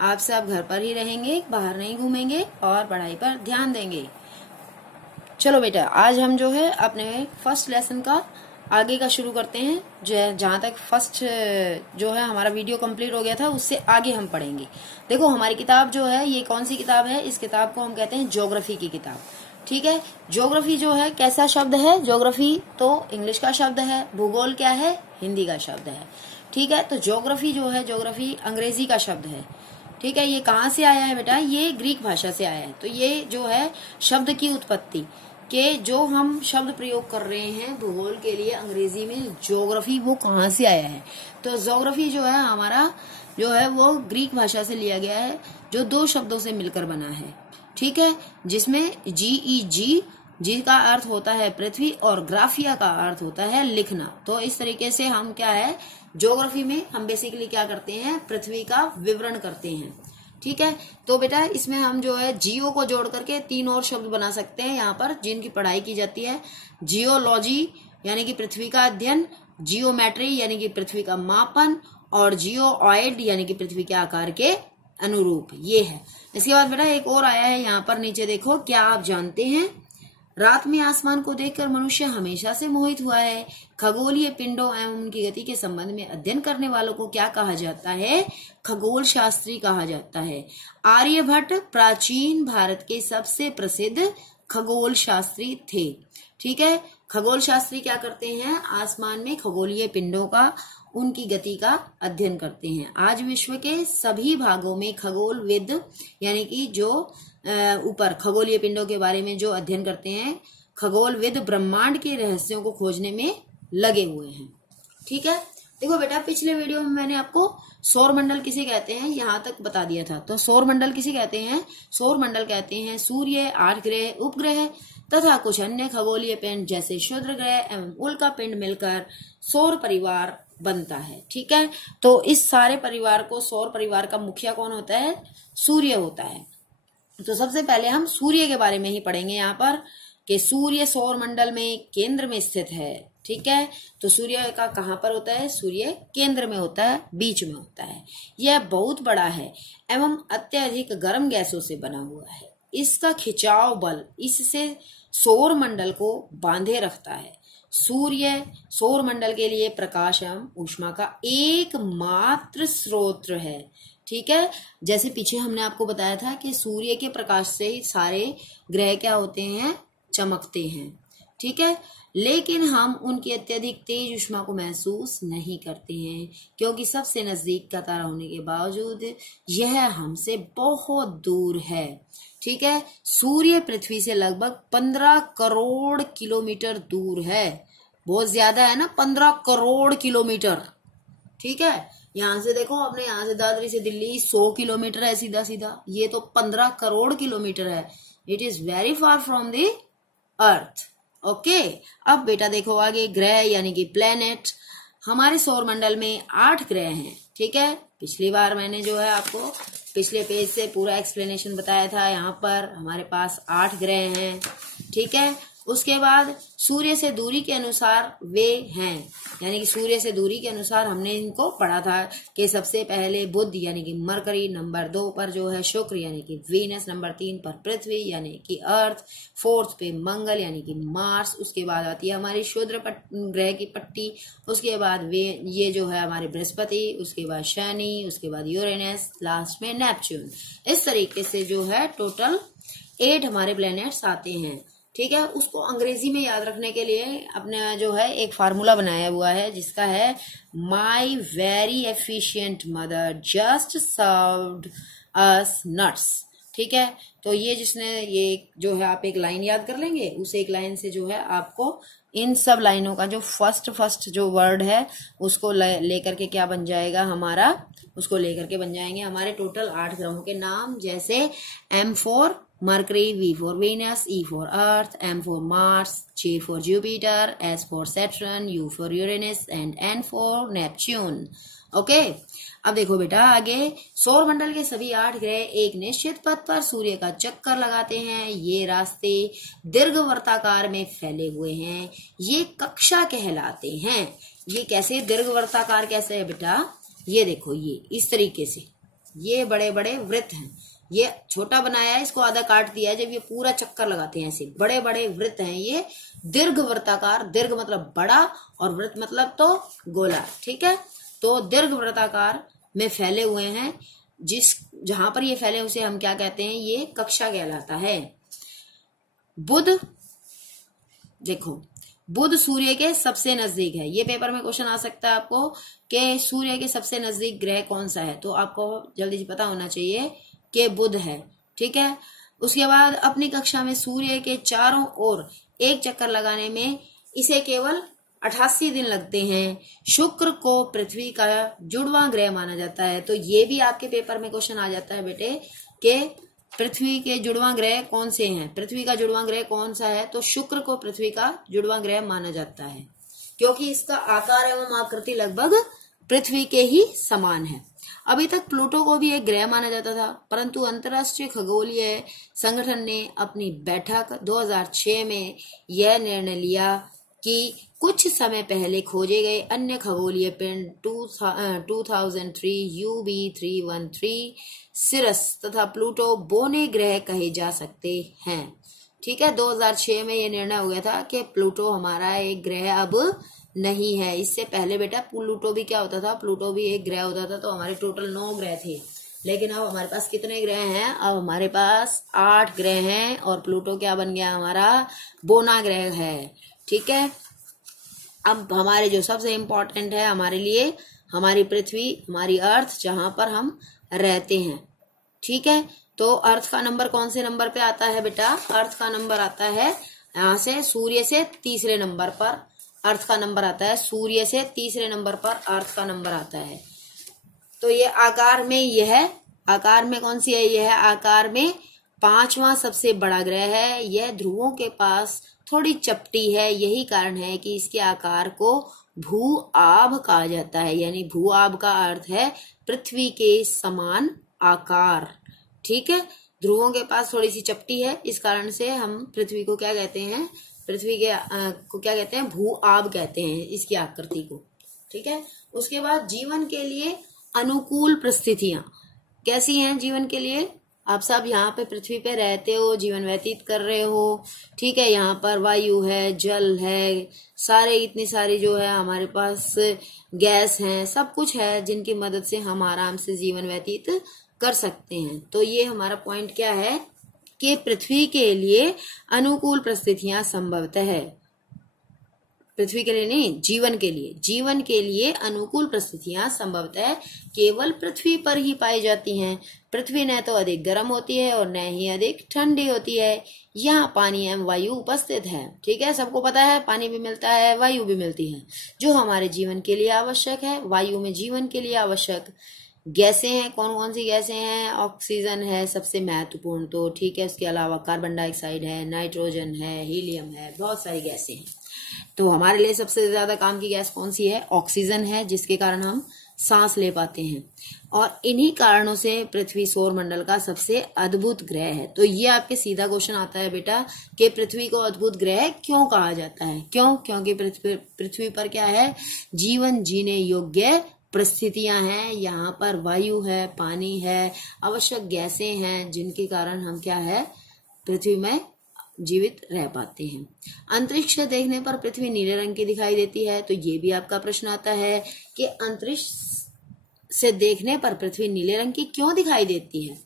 आप सब घर पर ही रहेंगे, बाहर नहीं घूमेंगे और पढ़ाई पर ध्यान देंगे। चलो बेटा, आज हम जो है अपने फर्स्ट लेसन का आगे का शुरू करते हैं। जहाँ तक फर्स्ट जो है हमारा वीडियो कंप्लीट हो गया था, उससे आगे हम पढ़ेंगे। देखो, हमारी किताब जो है ये कौन सी किताब है? इस किताब को हम कहते हैं ज्योग्राफी की किताब। ठीक है, ज्योग्राफी जो है कैसा शब्द है? ज्योग्राफी तो इंग्लिश का शब्द है, भूगोल क्या है? हिंदी का शब्द है। ठीक है, तो ज्योग्राफी जो है, ज्योग्राफी अंग्रेजी का शब्द है। ठीक है, ये कहाँ से आया है बेटा? ये ग्रीक भाषा से आया है। तो ये जो है शब्द की उत्पत्ति के जो हम शब्द प्रयोग कर रहे हैं भूगोल के लिए अंग्रेजी में ज्योग्राफी, वो कहाँ से आया है? तो ज्योग्राफी जो है हमारा जो है वो ग्रीक भाषा से लिया गया है, जो दो शब्दों से मिलकर बना है। ठीक है, जिसमें जी का अर्थ होता है पृथ्वी और ग्राफिया का अर्थ होता है लिखना। तो इस तरीके से हम क्या है, ज्योग्राफी में हम बेसिकली क्या करते हैं? पृथ्वी का विवरण करते हैं। ठीक है, तो बेटा इसमें हम जो है जियो को जोड़ करके 3 और शब्द बना सकते हैं यहाँ पर, जिनकी पढ़ाई की जाती है। जियोलॉजी यानी कि पृथ्वी का अध्ययन, जियोमेट्री यानी कि पृथ्वी का मापन, और जियोऑइड यानी कि पृथ्वी के आकार के अनुरूप। ये है। इसके बाद बेटा एक और आया है यहाँ पर नीचे, देखो, क्या आप जानते हैं रात में आसमान को देखकर मनुष्य हमेशा से मोहित हुआ है। खगोलीय पिंडों एवं उनकी गति के संबंध में अध्ययन करने वालों को क्या कहा जाता है? खगोल शास्त्री कहा जाता है। आर्यभट्ट प्राचीन भारत के सबसे प्रसिद्ध खगोल शास्त्री थे। ठीक है, खगोल शास्त्री क्या करते हैं? आसमान में खगोलीय पिंडों का, उनकी गति का अध्ययन करते हैं। आज विश्व के सभी भागों में खगोलविद यानी कि जो ऊपर खगोलीय पिंडों के बारे में जो अध्ययन करते हैं, खगोलविद ब्रह्मांड के रहस्यों को खोजने में लगे हुए हैं। ठीक है, देखो बेटा, पिछले वीडियो में मैंने आपको सौर मंडल किसे कहते हैं यहाँ तक बता दिया था। तो सौर मंडल किसे कहते हैं? सौर मंडल कहते हैं सूर्य, 8 ग्रह, उपग्रह तथा कुछ अन्य खगोलीय पिंड जैसे क्षुद्र ग्रह एवं उल्का पिंड मिलकर सौर परिवार बनता है। ठीक है, तो इस सारे परिवार को, सौर परिवार का मुखिया कौन होता है? सूर्य होता है। तो सबसे पहले हम सूर्य के बारे में ही पढ़ेंगे यहाँ पर, कि सूर्य सौर मंडल में केंद्र में स्थित है। ठीक है, तो सूर्य का कहाँ पर होता है? सूर्य केंद्र में होता है, बीच में होता है। यह बहुत बड़ा है एवं अत्यधिक गर्म गैसों से बना हुआ है। इसका खिंचाव बल इससे सौर मंडल को बांधे रखता है। सूर्य सौर मंडल के लिए प्रकाश एवं ऊष्मा का एकमात्र स्रोत है। ठीक है, जैसे पीछे हमने आपको बताया था कि सूर्य के प्रकाश से ही सारे ग्रह क्या होते हैं? चमकते हैं। ठीक है, लेकिन हम उनकी अत्यधिक तेज ऊष्मा को महसूस नहीं करते हैं, क्योंकि सबसे नजदीक का तारा होने के बावजूद यह हमसे बहुत दूर है। ठीक है, सूर्य पृथ्वी से लगभग 15 करोड़ किलोमीटर दूर है। बहुत ज्यादा है ना, 15 करोड़ किलोमीटर। ठीक है, यहाँ से देखो, अपने यहाँ से दादरी से दिल्ली 100 किलोमीटर है सीधा सीधा, ये तो 15 करोड़ किलोमीटर है। It is very far from the earth. Okay, अब बेटा देखो आगे, ग्रह यानी कि प्लेनेट। हमारे सौर मंडल में 8 ग्रह हैं। ठीक है, पिछली बार मैंने जो है आपको पिछले पेज से पूरा एक्सप्लेनेशन बताया था। यहाँ पर हमारे पास 8 ग्रह हैं। ठीक है, उसके बाद सूर्य से दूरी के अनुसार वे हैं, यानी कि सूर्य से दूरी के अनुसार हमने इनको पढ़ा था कि सबसे पहले बुध यानी कि मरकरी, नंबर 2 पर जो है शुक्र यानी कि वीनस, नंबर 3 पर पृथ्वी यानी कि अर्थ, 4th पे मंगल यानी कि मार्स, उसके बाद आती है हमारी क्षुद्र ग्रह की पट्टी, उसके बाद वे ये जो है हमारे बृहस्पति, उसके बाद शनि, उसके बाद यूरेनस, लास्ट में नेपच्यून। इस तरीके से जो है टोटल 8 हमारे प्लैनेट्स आते हैं। ठीक है, उसको अंग्रेजी में याद रखने के लिए अपने जो है एक फार्मूला बनाया हुआ है, जिसका है my very efficient mother just served us nuts. ठीक है, तो ये ये जो है आप एक लाइन याद कर लेंगे, उस एक लाइन से जो है आपको इन सब लाइनों का जो फर्स्ट जो वर्ड है उसको लेकर के क्या बन जाएगा हमारा, उसको लेकर के बन जाएंगे हमारे टोटल 8 ग्रहों के नाम, जैसे M for Mercury, V for Venus, E for Earth, M for Mars, J for Jupiter, S for Saturn, U for Uranus and N for Neptune. Okay, अब देखो बेटा आगे, सौर मंडल के सभी 8 ग्रह एक निश्चित पथ पर सूर्य का चक्कर लगाते हैं। ये रास्ते दीर्घवृत्ताकार में फैले हुए हैं, ये कक्षा कहलाते हैं। ये कैसे दीर्घवृत्ताकार कैसे है बेटा? ये देखो, ये इस तरीके से ये बड़े बड़े वृत्त हैं। ये छोटा बनाया है, इसको आधा काट दिया है, जब ये पूरा चक्कर लगाते हैं ऐसे बड़े बड़े वृत्त हैं ये दीर्घ वृत्ताकार। दीर्घ मतलब बड़ा और वृत्त मतलब तो गोला, ठीक है। तो दीर्घ वृत्ताकार में फैले हुए हैं, जहां पर ये फैले उसे हम क्या कहते हैं, ये कक्षा कहलाता है। बुध, देखो बुध सूर्य के सबसे नजदीक है। ये पेपर में क्वेश्चन आ सकता है आपको कि सूर्य के सबसे नजदीक ग्रह कौन सा है, तो आपको जल्दी से पता होना चाहिए कि बुध है, ठीक है। उसके बाद अपनी कक्षा में सूर्य के चारों ओर एक चक्कर लगाने में इसे केवल 88 दिन लगते हैं। शुक्र को पृथ्वी का जुड़वा ग्रह माना जाता है। तो ये भी आपके पेपर में क्वेश्चन आ जाता है बेटे कि पृथ्वी के जुड़वा ग्रह कौन से हैं, पृथ्वी का जुड़वा ग्रह कौन सा है, तो शुक्र को पृथ्वी का जुड़वा ग्रह माना जाता है, क्योंकि इसका आकार एवं आकृति लगभग पृथ्वी के ही समान है। अभी तक प्लूटो को भी एक ग्रह माना जाता था, परंतु अंतर्राष्ट्रीय खगोलीय संगठन ने अपनी बैठक 2006 में यह निर्णय लिया कि कुछ समय पहले खोजे गए अन्य खगोलीय पिंड 2003 UB313 सिरस तथा प्लूटो बोने ग्रह कहे जा सकते हैं, ठीक है। 2006 में यह निर्णय हो गया था कि प्लूटो हमारा एक ग्रह अब नहीं है। इससे पहले बेटा प्लूटो भी क्या होता था, प्लूटो भी एक ग्रह होता था। तो हमारे टोटल 9 ग्रह थे, लेकिन अब हमारे पास कितने ग्रह हैं, अब हमारे पास 8 ग्रह हैं और प्लूटो क्या बन गया, हमारा बोना ग्रह है, ठीक है। अब हमारे जो सबसे इम्पोर्टेंट है हमारे लिए, हमारी पृथ्वी, हमारी अर्थ, जहां पर हम रहते हैं, ठीक है। तो अर्थ का नंबर कौन से नंबर पे आता है बेटा, अर्थ का नंबर आता है यहाँ से सूर्य से तीसरे नंबर पर अर्थ का नंबर आता है, सूर्य से तीसरे नंबर पर अर्थ का नंबर आता है। तो ये आकार में, यह आकार में कौन सी है, यह आकार में 5वां सबसे बड़ा ग्रह है। यह ध्रुवों के पास थोड़ी चपटी है, यही कारण है कि इसके आकार को भू आभ कहा जाता है। यानी भू आभ का अर्थ है पृथ्वी के समान आकार, ठीक है। ध्रुवों के पास थोड़ी सी चपटी है, इस कारण से हम पृथ्वी को क्या कहते हैं, पृथ्वी के को क्या कहते हैं, भू आभ कहते हैं इसकी आकृति को, ठीक है। उसके बाद जीवन के लिए अनुकूल परिस्थितियां कैसी हैं, जीवन के लिए आप सब यहाँ पे पृथ्वी पे रहते हो, जीवन व्यतीत कर रहे हो, ठीक है। यहाँ पर वायु है, जल है, सारे इतनी सारी जो है हमारे पास गैस है, सब कुछ है जिनकी मदद से हम आराम से जीवन व्यतीत कर सकते हैं। तो ये हमारा पॉइंट क्या है कि पृथ्वी के लिए अनुकूल परिस्थितियां संभवतः है, पृथ्वी के लिए नहीं, जीवन के लिए अनुकूल परिस्थितियां संभवतः केवल पृथ्वी पर ही पाई जाती हैं। पृथ्वी न तो अधिक गर्म होती है और न ही अधिक ठंडी होती है। यहाँ पानी एवं वायु उपस्थित है, ठीक है। सबको पता है पानी भी मिलता है, वायु भी मिलती है, जो हमारे जीवन के लिए आवश्यक है। वायु में जीवन के लिए आवश्यक गैसें हैं, कौन कौन सी गैसें हैं, ऑक्सीजन है सबसे महत्वपूर्ण, तो ठीक है। उसके अलावा कार्बन डाइऑक्साइड है, नाइट्रोजन है, हीलियम है, बहुत सारी गैसें हैं। तो हमारे लिए सबसे ज्यादा काम की गैस कौन सी है, ऑक्सीजन है, जिसके कारण हम सांस ले पाते हैं। और इन्हीं कारणों से पृथ्वी सौर मंडल का सबसे अद्भुत ग्रह है। तो ये आपके सीधा क्वेश्चन आता है बेटा कि पृथ्वी को अद्भुत ग्रह क्यों कहा जाता है, क्यों, क्योंकि पृथ्वी पर क्या है, जीवन जीने योग्य परिस्थितियां हैं। यहाँ पर वायु है, पानी है, आवश्यक गैसें हैं, जिनके कारण हम क्या है, पृथ्वी में जीवित रह पाते हैं। अंतरिक्ष से देखने पर पृथ्वी नीले रंग की दिखाई देती है। तो ये भी आपका प्रश्न आता है कि अंतरिक्ष से देखने पर पृथ्वी नीले रंग की क्यों दिखाई देती है।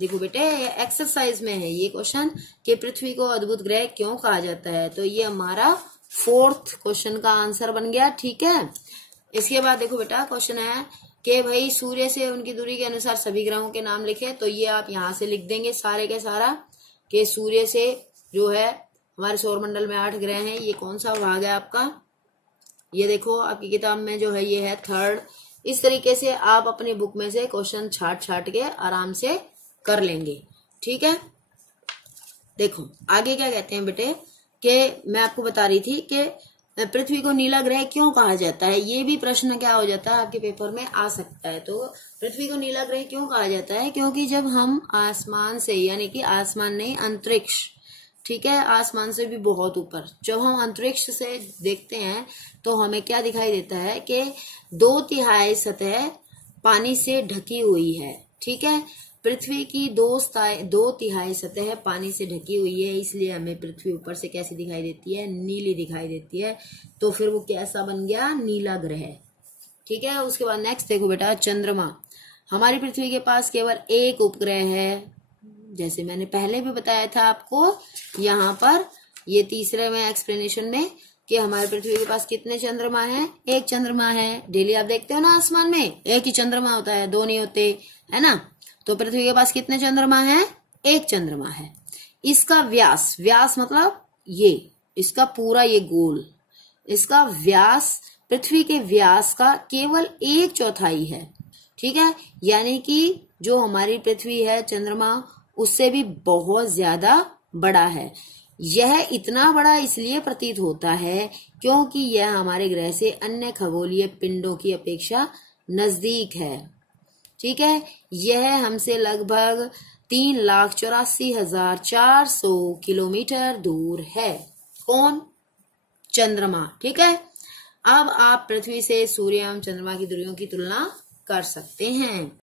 देखो बेटे, एक्सरसाइज में है ये क्वेश्चन कि पृथ्वी को अद्भुत ग्रह क्यों कहा जाता है। तो ये हमारा 4th क्वेश्चन का आंसर बन गया, ठीक है। इसके बाद देखो बेटा, क्वेश्चन है कि भाई सूर्य से उनकी दूरी के अनुसार सभी ग्रहों के नाम लिखे। तो ये आप यहाँ से लिख देंगे सारे के सारा कि सूर्य से जो है हमारे सौरमंडल में 8 ग्रह हैं। ये कौन सा भाग है आपका, ये देखो आपकी किताब में जो है ये है 3rd। इस तरीके से आप अपनी बुक में से क्वेश्चन छाट के आराम से कर लेंगे, ठीक है। देखो आगे क्या कहते हैं बेटे, कि मैं आपको बता रही थी कि पृथ्वी को नीला ग्रह क्यों कहा जाता है। ये भी प्रश्न क्या हो जाता है आपके पेपर में आ सकता है। तो पृथ्वी को नीला ग्रह क्यों कहा जाता है, क्योंकि जब हम आसमान से, यानी कि आसमान नहीं अंतरिक्ष, ठीक है, आसमान से भी बहुत ऊपर जब हम अंतरिक्ष से देखते हैं तो हमें क्या दिखाई देता है कि 2/3 सतह पानी से ढकी हुई है, ठीक है। पृथ्वी की 2/3 सतह पानी से ढकी हुई है, इसलिए हमें पृथ्वी ऊपर से कैसी दिखाई देती है, नीली दिखाई देती है। तो फिर वो कैसा बन गया, नीला ग्रह। ठीक है। उसके बाद नेक्स्ट देखो बेटा, चंद्रमा। हमारी पृथ्वी के पास केवल एक उपग्रह है, जैसे मैंने पहले भी बताया था आपको यहाँ पर ये तीसरे में एक्सप्लेनेशन में कि हमारी पृथ्वी के पास कितने चंद्रमा हैं, एक चंद्रमा है। डेली आप देखते हो ना आसमान में एक ही चंद्रमा होता है, दो नहीं होते, है ना। तो पृथ्वी के पास कितने चंद्रमा हैं, एक चंद्रमा है। इसका व्यास मतलब ये इसका पूरा ये गोल, इसका व्यास पृथ्वी के व्यास का केवल 1/4 है। ठीक है। यानी कि जो हमारी पृथ्वी है चंद्रमा उससे भी बहुत ज्यादा बड़ा है। यह इतना बड़ा इसलिए प्रतीत होता है क्योंकि यह हमारे ग्रह से अन्य खगोलीय पिंडों की अपेक्षा नजदीक है। ठीक है। यह हमसे लगभग 3,84,400 किलोमीटर दूर है। कौन, चंद्रमा। ठीक है। अब आप पृथ्वी से सूर्य एवं चंद्रमा की दूरियों की तुलना कर सकते हैं।